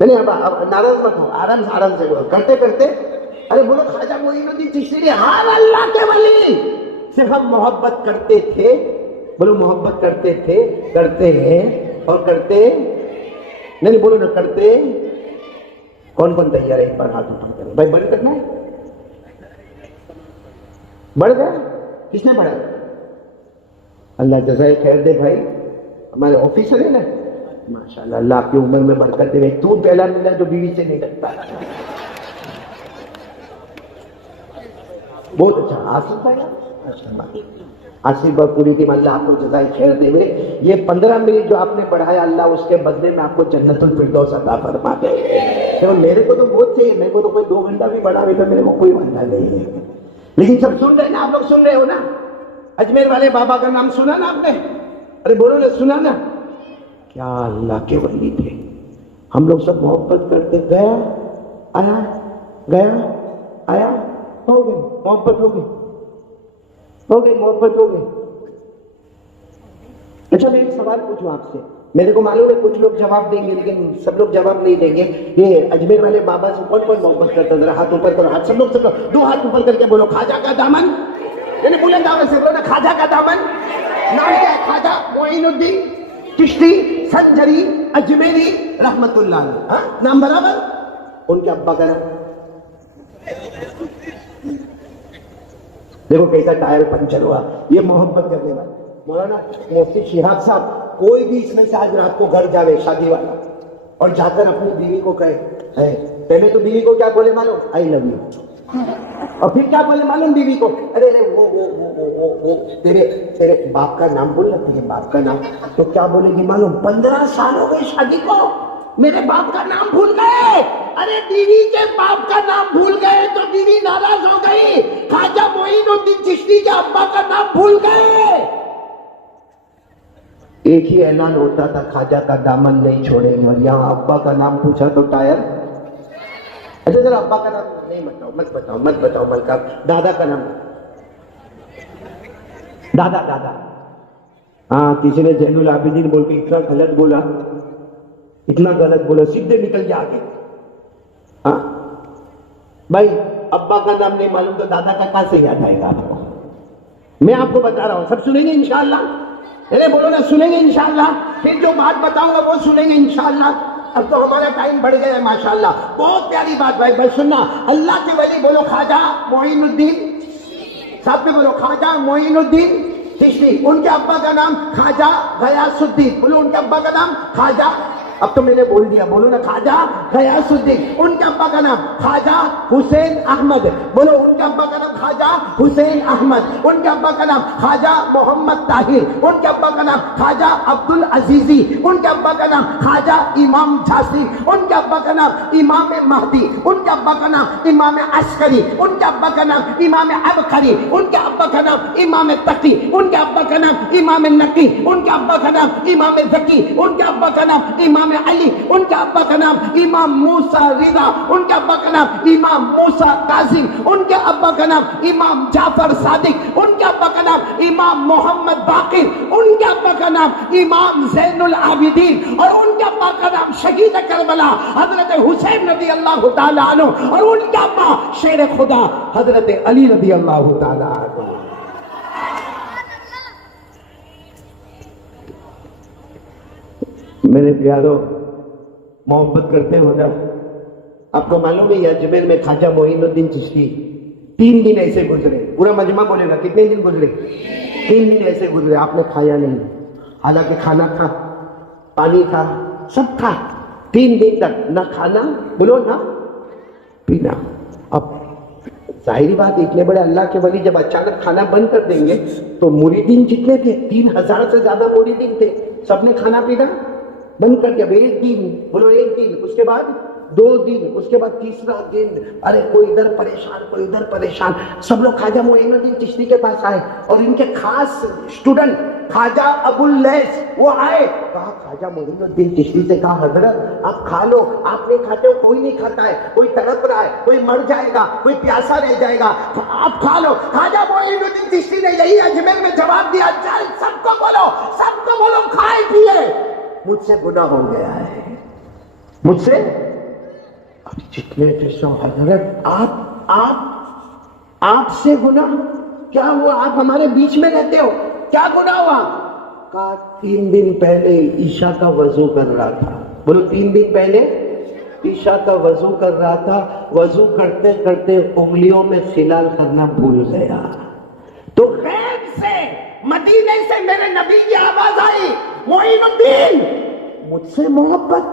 نہیں اب ناراض مت ہو، آرام سے بولو، کرتے کرتے ارے بولو خواجہ معین الدین چشتی نے ہر اللہ کے ولی صرف ہم محبت کرتے تھے، بولو محبت کرتے تھے، کرتے ہیں اور کرتے نہیں بولو نا کرتے. کون کون تیار ہے ایک بار ہاتھ اٹھا کرے بھائی؟ بند کرنا ہے؟ بڑھ گیا؟ کس نے بڑھا؟ اللہ جزائے خیر دے بھائی، ہمارے آفیسر ہے نا ماشاءاللہ، اللہ آپ کی عمر میں برکت دے. تو پہلا ملا جو بیوی سے نہیں لگتا. بہت اچھا آصف بھائی، آصف بھائی پوری ٹیم، اللہ آپ کو جزائے خیر دے. یہ 15 منٹ جو آپ نے پڑھایا اللہ اس کے بدلے میں آپ کو جنت الفردوس عطا فرما دے. میرے کو تو بہت چاہیے، میرے کو تو کوئی 2 گھنٹہ بھی پڑھا تو میرے کو کوئی مسئلہ نہیں ہے، لیکن سب سن رہے ہیں نا آپ لوگ؟ سن رہے ہو نا؟ اجمیر والے بابا کا نام سنا نا آپ نے؟ ارے بولو نا، سنا نا؟ کیا اللہ کے ولی تھے. ہم لوگ سب محبت کرتے، گیا آیا گیا آیا، ہو گئی محبت، ہو گئی محبت ہو گئی. اچھا میں ایک سوال پوچھوں آپ سے، میرے کو معلوم ہے کچھ لوگ جواب دیں گے لیکن سب لوگ جواب نہیں دیں گے. یہ اجمیر والے بابا سے کون کون محبت کرتا؟ ذرا ہاتھ اوپر کرو، ہاتھ سب لوگ سے 2 ہاتھ اوپر کر کے بولو خواجہ کا دامن. یعنی بولے دعوت سے بولو خواجہ کا دامن. نام کیا ہے؟ خواجہ معین الدین چشتی سنجری اجمیری رحمت اللہ علیہ. ہاں نام برابر؟ ان کے ابا کا نام دیکھو کیسا ٹائر پنچر ہوا. یہ محبت کرنے والا مولانا مفتی شہاب صاحب، کوئی بھی اس میں سے آج رات کو گھر جاوے شادی والا اور جا کر اپنی بیوی کو کہے، پہلے تو بیوی کو کیا بولے معلوم؟ آئی لو یو. اور پھر کیا بولے معلوم بیوی کو؟ ارے وہ تیرے باپ کا نام بول رہا تھا، باپ کا نام. تو کیا بولے گی معلوم؟ 15 سال ہو گئے شادی کو، میرے باپ کا نام بھول گئے. ارے بیوی کے باپ کا نام بھول گئے تو بیوی ناراض ہو گئی. خواجہ معین الدین چشتی کے ابا کا نام بھول گئے. ایک ہی اعلان ہوتا تھا، خواجہ کا دامن نہیں چھوڑیں گے، اور یہاں ابا کا نام پوچھا تو ٹائر. اچھا ذرا ابا کا نام نہیں مت بتاؤ ملکہ. دادا کا نام، دادا. ہاں کسی نے زین العابدین بول کے اتنا غلط بولا، سیدھے نکل کے آگے. ہاں بھائی ابا کا نام نہیں معلوم تو دادا کا کہاں سے یاد آئے گا آپ کو؟ میں آپ کو بتا رہا ہوں، سب سنیں گے انشاءاللہ. ارے بولو نا سنیں گے انشاءاللہ. پھر جو بات بتاؤں گا وہ سنیں گے انشاءاللہ. اب تو ہمارا ٹائم بڑھ گیا ہے ماشاءاللہ. بہت پیاری بات بھائی سننا. اللہ کے ولی بولو خواجہ معین الدین، ساتھ میں بولو خواجہ معین الدین چشتی. ان کے ابا کا نام خواجہ غیاث الدین. بولو ان کے ابا کا نام خواجہ، اب تو میں نے بول دیا، بولو نا خواجہ غیاث الدین. ان کے ابا کا نام خواجہ حسین احمد. بولو ان کے ابا کا نام خواجہ حسین احمد. ان کے ابا کا نام خواجہ محمد طاہر. ان کے ابا کا نام خواجہ عبد العزیزی. ان کے ابا کا نام خواجہ امام جھاسی. ان کے ابا کا نام امام مہدی. ان کے ابا کا نام امام عسکری. ان کے ابا کا نام امام ابکری. ان کے ابا کا نام امام تقی. ان کے ابا کا نام امام نقی. ان کے ابا کا نام امام ذکی. ان کے ابا کا نام امام علی. ان کے ابا کا نام امام موسیٰ رضا. ان کے ابا کا نام امام موسیٰ کاظم. ان کے ابا کا نام امام جعفر صادق. ان کے ابا کا نام امام محمد باقر. ان کے ابا کا نام امام زین العابدین. اور ان کے ابا کا نام شہید کربلا حضرت حسین رضی اللہ تعالیٰ عنہ. اور ان کے ابا شیر خدا حضرت علی رضی اللہ تعالیٰ عنہ. میرے پیارو محبت کرتے ہو نا. آپ کو معلوم ہے یہ اجمیر میں خواجہ معین الدین چشتی 3 دن ایسے گزرے. پورا مجمع بولے گا کتنے دن گزرے؟ 3 دن ایسے گزرے. آپ نے کھایا نہیں، حالانکہ کھانا تھا، پانی تھا، سب تھا. 3 دن تک نہ کھانا بولو نہ پینا. اب ظاہری بات اتنے بڑے اللہ کے ولی جب اچانک کھانا بند کر دیں گے تو مریدین جتنے تھے 3000 سے زیادہ مریدین تھے، سب نے کھانا پینا بند کر دیا. 1 دن بولو 1 دن، اس کے بعد 2 دن، اس کے بعد 3 دن. ارے کوئی ادھر پریشان کوئی ادھر پریشان. سب لوگ خواجہ معین الدین چشتی کے پاس آئے اور ان کے خاص اسٹوڈنٹ خواجہ ابو اللیث وہ آئے. کہا خواجہ معین الدین چشتی سے، کہا حضرت آپ کھا لو. آپ نہیں کھاتے ہو، کوئی نہیں کھاتا ہے، کوئی تڑپ رہا ہے، کوئی مر جائے گا، کوئی پیاسا رہ جائے گا، آپ کھا لو. خواجہ معین الدین چشتی نے یہی اجمیر میں جواب دیا، چل سب کو بولو کھائے پیے. مجھ سے گناہ ہو گیا ہے، مجھ سے جتنے پیسوں حضرت آپ سے گناہ کیا ہوا؟ آپ ہمارے بیچ میں رہتے ہو، کیا گناہ ہوا؟ کہا 3 دن پہلے عشاء کا وضو کر رہا تھا. بولو 3 دن پہلے عشاء کا وضو کر رہا تھا، وضو کرتے کرتے انگلیوں میں خلال کرنا بھول گیا. تو غیب سے مدینے سے میرے نبی کی آواز آئی، معین الدین مجھ سے محبت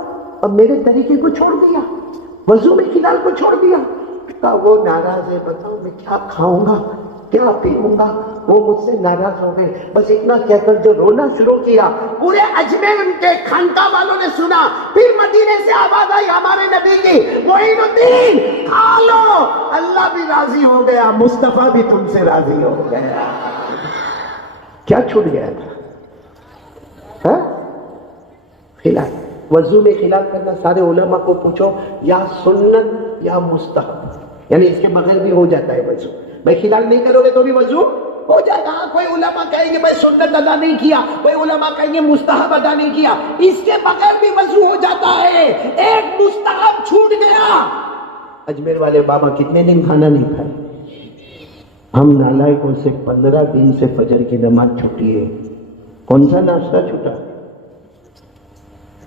اور میرے طریقے کو چھوڑ دیا، وضو میں خلال کو چھوڑ دیا. کہا وہ ناراض ہے، بتاؤ میں کیا کھاؤں گا کیا پیوں گا. وہ مجھ سے ناراض ہو گئے. بس اتنا کہہ کر جو رونا شروع کیا، پورے اجمیر کے خانقاہ والوں نے سنا. پھر مدینے سے آواز آئی ہمارے نبی کی، معین الدین کھا لو، اللہ بھی راضی ہو گیا، مصطفیٰ بھی تم سے راضی ہو گیا. کیا چھوٹ گیا تھا؟ خلال، وضو میں خلال کرنا سارے علماء کو پوچھو، یا سنت یا مستحب، یعنی اس کے بغیر بھی ہو جاتا ہے وضو. بھائی خلال نہیں کرو گے تو بھی وضو ہو جائے گا. کوئی علماء کہیں گے بھائی سنت ادا نہیں کیا، کوئی علماء کہیں گے مستحب ادا نہیں کیا، اس کے بغیر بھی وضو ہو جاتا ہے. ایک مستحب چھوٹ گیا. اجمیر والے بابا کتنے دن کھانا نہیں کھائے؟ ہم نالائکوں سے 15 دن سے فجر کی نماز چھوٹی ہے. کون سا ناشتہ چھوٹا؟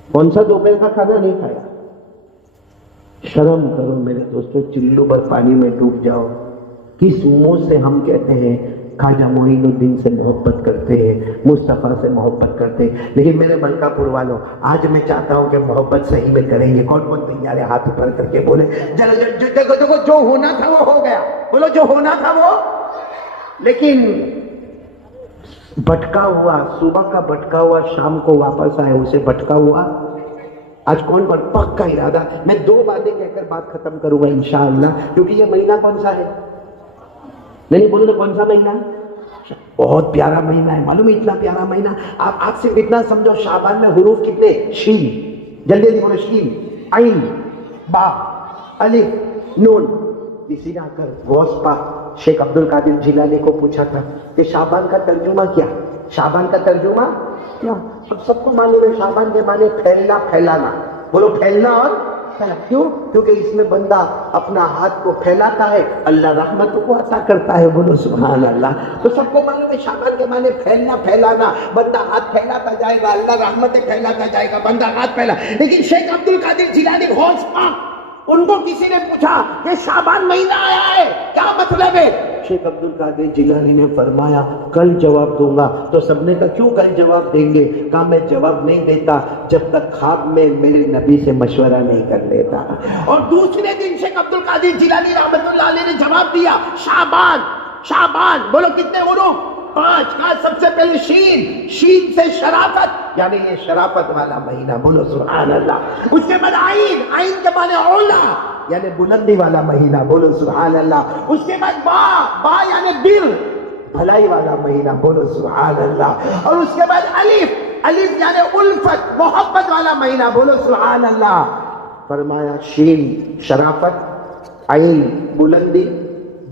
کون سا دوپہر کا کھانا نہیں کھایا؟ شرم کرو میرے دوستو، چلو بھر پانی میں ڈوب جاؤ. کس منہ سے ہم کہتے ہیں خواجہ معین الدین سے محبت کرتے ہیں، مصطفیٰ سے محبت کرتے ہیں. لیکن میرے ملکہ پور والوں، آج میں چاہتا ہوں کہ محبت صحیح میں کریں گے. کون کون تیار ہے؟ ہاتھ اوپر کر کے بولے. دیکھو جو ہونا تھا وہ ہو گیا. بولو جو ہونا تھا وہ. لیکن بھٹکا ہوا، صبح کا بھٹکا ہوا شام کو واپس آئے، اسے بھٹکا ہوا. آج کون پکا ارادہ. میں 2 باتیں کہہ کر بات ختم کروں گا انشاءاللہ، کیونکہ یہ مہینہ کون سا ہے؟ نہیں بولو نا کون سا مہینہ ہے؟ بہت پیارا مہینہ ہے. معلوم ہے اتنا پیارا مہینہ؟ آپ صرف اتنا سمجھو، شعبان میں حروف کتنے؟ شین. جلدی جلدی بولو. شین، عین، با، الف، نون. کسی نے آ کر غوث پاک شیخ عبد القادر جیلانی کو پوچھا تھا کہ شعبان کا ترجمہ کیا؟ شعبان کا ترجمہ کیا؟ سب کو معلوم ہے شعبان کے معنی پھیلنا، پھیلانا. بولو پھیلنا اور پھیلا. کیوں؟ کیونکہ اس میں بندہ اپنا ہاتھ کو پھیلاتا ہے، اللہ رحمتوں کو عطا کرتا ہے. بولو سبحان اللہ. تو سب کو معلوم ہے شعبان کے معنی پھیلنا، پھیلانا. بندہ ہاتھ پھیلاتا جائے گا، اللہ رحمتیں پھیلاتا جائے گا، بندہ ہاتھ پھیلا. لیکن شیخ عبد القادر جیلانی غوث پاک، ان کو کسی نے پوچھا کہ شعبان مہینہ آیا ہے، کیا مطلب ہے؟ شیخ عبد القادر جیلانی نے فرمایا کل جواب دوں گا. تو سب نے کہا کیوں کل جواب دیں گے؟ کہا میں جواب نہیں دیتا جب تک خواب میں میرے نبی سے مشورہ نہیں کر لیتا. اور دوسرے دن شیخ عبد القادر جیلانی رحمۃ اللہ علیہ نے جواب دیا شعبان. شعبان بولو کتنے حروف؟ 5. کہا سب سے پہلے شین. شین سے شرافت، یعنی یہ شرافت والا مہینہ. بولو سبحان اللہ. اس کے بعد عین. عین کے معنی اولا، یعنی بلندی والا مہینہ. بولو سبحان اللہ. اس کے بعد با. با یعنی بر، بھلائی والا مہینہ. بولو سبحان اللہ. اور اس کے بعد الف. الف یعنی الفت، محبت والا مہینہ. بولو سبحان اللہ. فرمایا شین شرافت، عین بلندی،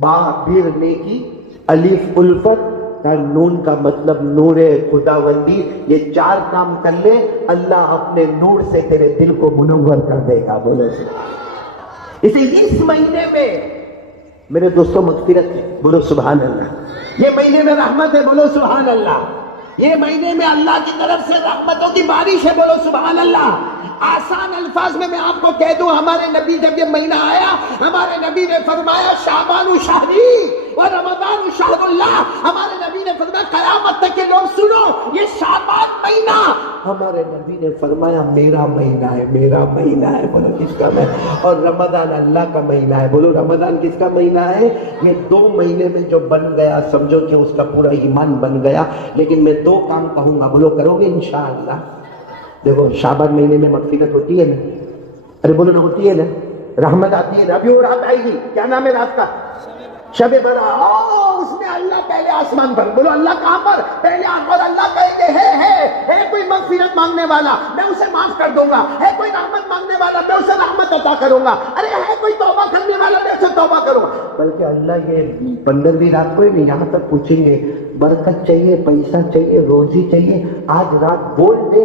با بر نیکی، الف الفت، نون کا مطلب نور خداوندی. یہ 4 کام کر لے، اللہ اپنے نور سے تیرے دل کو منور کر دے گا. بولو اسے اس مہینے میں میرے دوستوں مغفرت ہے. بولو سبحان اللہ. یہ مہینے میں رحمت ہے. بولو سبحان اللہ. یہ مہینے میں اللہ کی طرف سے رحمتوں کی بارش ہے. بولو سبحان اللہ. آسان الفاظ میں آپ کو کہہ دوں، ہمارے نبی جب یہ مہینہ آیا، ہمارے نبی نے فرمایا شعبان شہری و رمضان شہر اللہ. ہمارے نبی نے فرمایا قیامت تک کے لوگ سنو، یہ شعبان مہینہ ہمارے نبی نے فرمایا میرا مہینہ ہے، میرا مہینہ ہے. بولو کس کا میں؟ اور رمضان اللہ کا مہینہ ہے. بولو رمضان کس کا مہینہ ہے؟ یہ 2 مہینے میں جو بن گیا سمجھو کہ اس کا پورا ایمان بن گیا. لیکن میں 2 کام کہوں گا، بولو کرو گے انشاءاللہ؟ دیکھو شعبان مہینے میں مغفرت ہوتی ہے نا؟ ارے بولو نا، ہوتی ہے نا؟ رحمت آتی ہے نا؟ ابھی وہ رات آئے گی، کیا نام ہے رات کا؟ شب برات. اس میں اللہ پہلے آسمان پر. بولو اللہ کہاں پر؟ پہلے. اور اللہ کہیں گے ہے کوئی مغفرت مانگنے والا، میں اسے معاف کر دوں گا. ہے کوئی رحمت مانگنے والا، میں اسے رحمت عطا کروں گا. ارے ہے کوئی توبہ کرنے والا، میں اسے توبہ کروں گا. بلکہ اللہ یہ 15ویں رات کو ہی نہیں، یہاں تک پوچھیں گے برکت چاہیے، پیسہ چاہیے، روزی چاہیے، آج رات بول دے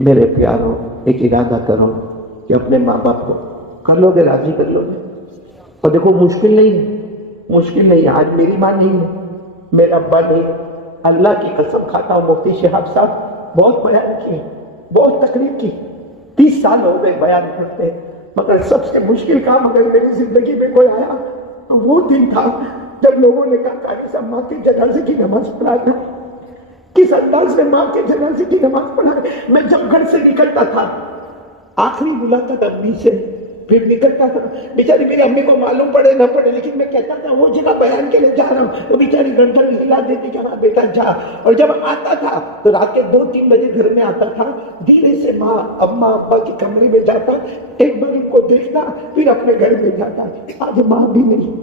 میرے پیاروں ایک ارادہ کرو کہ اپنے ماں باپ کو کر لو گے، راضی کر لو گے. اور دیکھو مشکل نہیں ہے، مشکل نہیں ہے. آج میری ماں نہیں ہے، میرا ابا نہیں ہے. اللہ کی قسم کھاتا ہوں، مفتی شہاب صاحب بہت بیان کیے، بہت تقریر کی، 30 سال ہو گئے بیان کرتے. مگر سب سے مشکل کام اگر میری زندگی میں کوئی آیا تو وہ دن تھا جب لوگوں نے کہا قاری صاحب ماں کے جنازے کی نماز پڑھانا. کس انداز میں ماں کے جنازے کی نماز پڑھانا. میں جب گھر سے نکلتا تھا آخری ملاقات امی سے، پھر نکلتا تھا. بیچاری میری امی کو معلوم پڑے نہ پڑے، لیکن میں کہتا تھا وہ جگہ بیان کے لیے جا رہا ہوں. وہ بیچاری گردن ہلا دیتی کہ ہاں بیٹا جا. اور جب آتا تھا تو رات کے 2-3 بجے گھر میں آتا تھا، دھیرے سے ماں اماں ابا کی کمرے میں جاتا، ایک بار ان کو دیکھنا، پھر اپنے گھر میں جاتا. آج ماں بھی نہیں،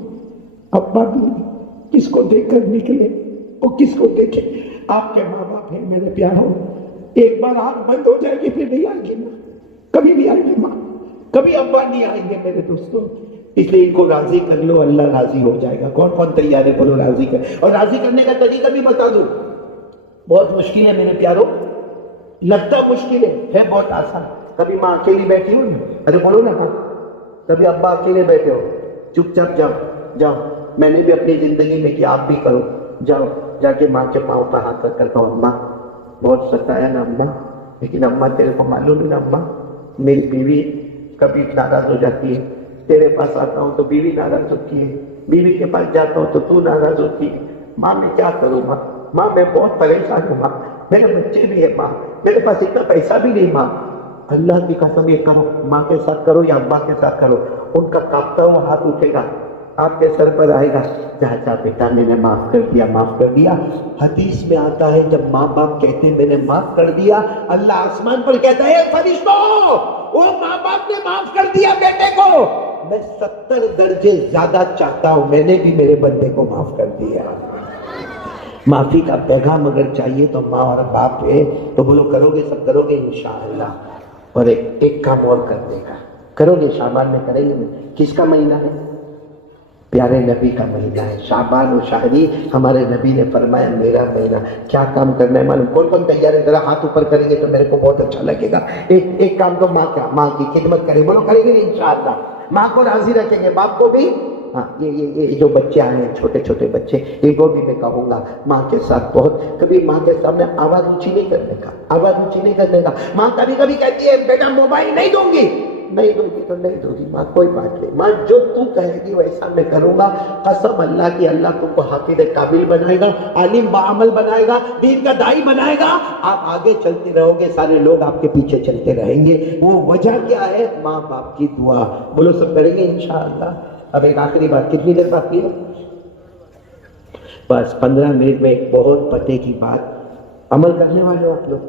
ابا بھی نہیں. کس کو دیکھ کر نکلے، وہ کس کو دیکھے. آپ کے ماں باپ ہیں میرے پیاروں. ایک بار آنکھ بند ہو جائے گی پھر نہیں آئے گی ماں، کبھی نہیں آئے گی ماں، کبھی ابا نہیں آئیں گے میرے دوستوں. اس لیے ان کو راضی کر لو، اللہ راضی ہو جائے گا. کون کون تیار ہے بولو راضی کر. اور راضی کرنے کا طریقہ بھی بتا دوں، بہت مشکل ہے میرے پیاروں، لگتا مشکل ہے بہت آسان. کبھی ماں اکیلی بیٹھی ہو نا، ارے بولو نا ہاں، کبھی ابا اکیلے بیٹھے ہو، چپ چاپ جاؤ جاؤ. میں نے بھی اپنی زندگی میں کیا، آپ بھی کرو. جاؤ جا کے ماں کے پاؤں پر ہاتھ رکھ کر کہو اماں بہت ستایا نا اماں، لیکن اماں تیرے کو معلوم ہے نا اماں میری بیوی کبھی ناراض ہو جاتی ہے. تیرے پاس آتا ہوں تو بیوی ناراض ہوتی ہے، بیوی کے پاس جاتا ہوں تو تو ناراض ہوتی ہے. ماں میں کیا کروں ماں، ماں میں بہت پریشان ہوں ماں، میرے بچے بھی ہے ماں، میرے پاس اتنا پیسہ بھی نہیں ماں. اللہ کی قسم یہ کرو، ماں کے ساتھ کرو یا ابا کے ساتھ کرو، ان کا کانپتا ہوا ہاتھ اٹھے گا، آپ کے سر پر آئے گا، چاچا بیٹا میں نے معاف کر دیا، معاف کر دیا. حدیث میں آتا ہے جب ماں باپ کہتے ہیں میں نے معاف کر دیا، اللہ آسمان پر کہتا ہے فرشتوں وہ ماں باپ نے معاف کر دیا بیٹے کو، میں 70 درجے زیادہ چاہتا ہوں میں نے بھی میرے بندے کو معاف کر دیا. معافی کا پیغام اگر چاہیے تو ماں اور باپ ہے تو بولو کرو گے، سب کرو گے انشاءاللہ. اور ایک کام اور کرنے کا کرو گے، شعبان میں کریں گے. کس کا مہینہ ہے؟ پیارے نبی کا مہینہ ہے شعبان و شہری. ہمارے نبی نے فرمایا میرا مہینہ. کیا کام کرنا ہے معلوم؟ کون کون تیار ہے؟ ذرا ہاتھ اوپر کریں گے تو میرے کو بہت اچھا لگے گا. ایک کام تو ماں کی خدمت کریں. بولو کریں گے انشاءاللہ. ماں کو راضی رکھیں گے، باپ کو بھی. ہاں یہ جو بچے آئے ہیں چھوٹے چھوٹے بچے، ان کو بھی میں کہوں گا ماں کے ساتھ بہت، کبھی ماں کے سامنے آواز اونچی نہیں کرنے کا، آواز اونچی نہیں کرنے کا. ماں کبھی کبھی کہتی ہے بیٹا موبائل نہیں دوں گی، نہیں دوں گی تو نہیں دوں گی ماں، کوئی بات نہیں ماں، جو تو کہے گی ویسا میں کروں گا. قسم اللہ کی، اللہ تم کو حافظ قابل بنائے گا، عالم باعمل بنائے گا، دین کا داعی بنائے گا. آپ آگے چلتے رہو گے، سارے لوگ آپ کے پیچھے چلتے رہیں گے. وہ وجہ کیا ہے؟ ماں باپ کی دعا. بولو سب کریں گے انشاءاللہ. اب ایک آخری بات، کتنی دیر باقی ہے؟ بس 15 منٹ میں ایک بہت پتے کی بات. عمل کرنے والے ہو آپ لوگ؟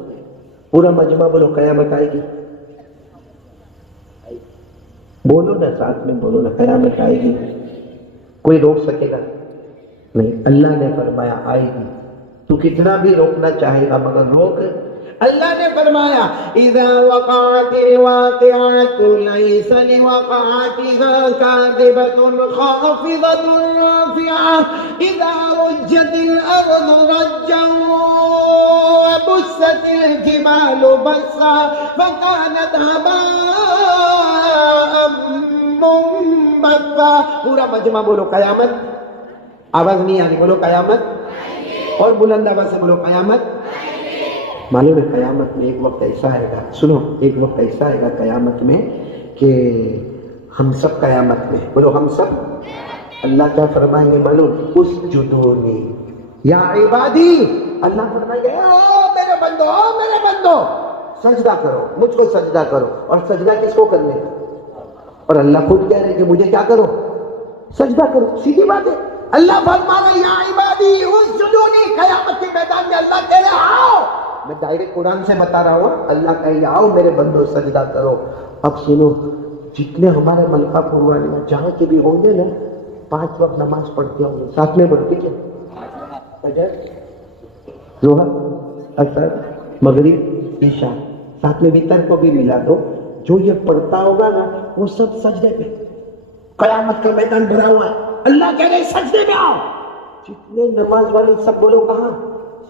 پورا مجمع بولو قیامت آئے گی. بولو نا ساتھ میں، بولو نا قیامت آئے گی. کوئی روک سکے گا نہیں. اللہ نے فرمایا آئے گی. تو کتنا بھی روکنا چاہے گا مگر روک. اللہ نے فرمایا اذا وقعت الواقعۃ ليس لوقعتها كاذبة خافضة رافعة اذا رجت الارض رجا وبست الجبال بسا فكانت هباء منبثا. پورا مجمع بولو قیامت. آواز نہیں آ رہی، بولو قیامت. اور بلند آواز سے بولو قیامت. معلوم ہے قیامت میں ایک وقت ایسا آئے گا، سنو ایک وقت ایسا آئے گا قیامت میں کہ ہم سب قیامت میں، بولو ہم سب. اللہ کیا فرمائیں گے معلوم؟ اسجدونی یا عبادی. اللہ فرمائیں گے او میرے بندو، او میرے بندو سجدہ کرو، مجھ کو سجدہ کرو. اور سجدہ کس کو کرنے کا؟ اور اللہ خود کہہ رہے کہ مجھے کیا کرو؟ سجدہ کرو. سیدھی بات ہے. اللہ فرما رہے یا عبادی اسجدونی. قیامت کے میدان میں اللہ کہہ رہے آؤ. میں ڈائریکٹ قرآن سے بتا رہا ہوں، اللہ کہے آؤ میرے بندو سجدہ کرو. اب سنو، جتنے ہمارے ملکہ پور والے جہاں کے بھی ہوں گے نا، 5 وقت نماز پڑھتے ہوں گے، ساتھ میں بڑھتے کیا؟ فجر، ظہر، عصر، مغرب، عشاء، ساتھ میں وتر کو بھی ملا دو. جو یہ پڑھتا ہوگا نا وہ سب سجدے پہ. قیامت کا میدان بھرا ہوا ہے. اللہ کہہ رہے سجدے میں آؤ. جتنے نماز والے سب بولو کہاں؟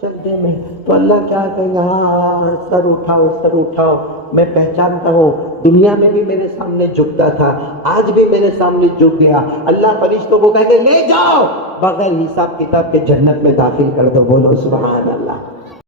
سجدے میں، تو اللہ کیا کہے گا، ہاں سر اٹھاؤ سر اٹھاؤ، میں پہچانتا ہوں دنیا میں بھی میرے سامنے جھکتا تھا، آج بھی میرے سامنے جھک گیا، اللہ فرشتوں کو کہے گا لے جاؤ بغیر حساب کتاب کے جنت میں داخل کر دو، بولو سبحان اللہ۔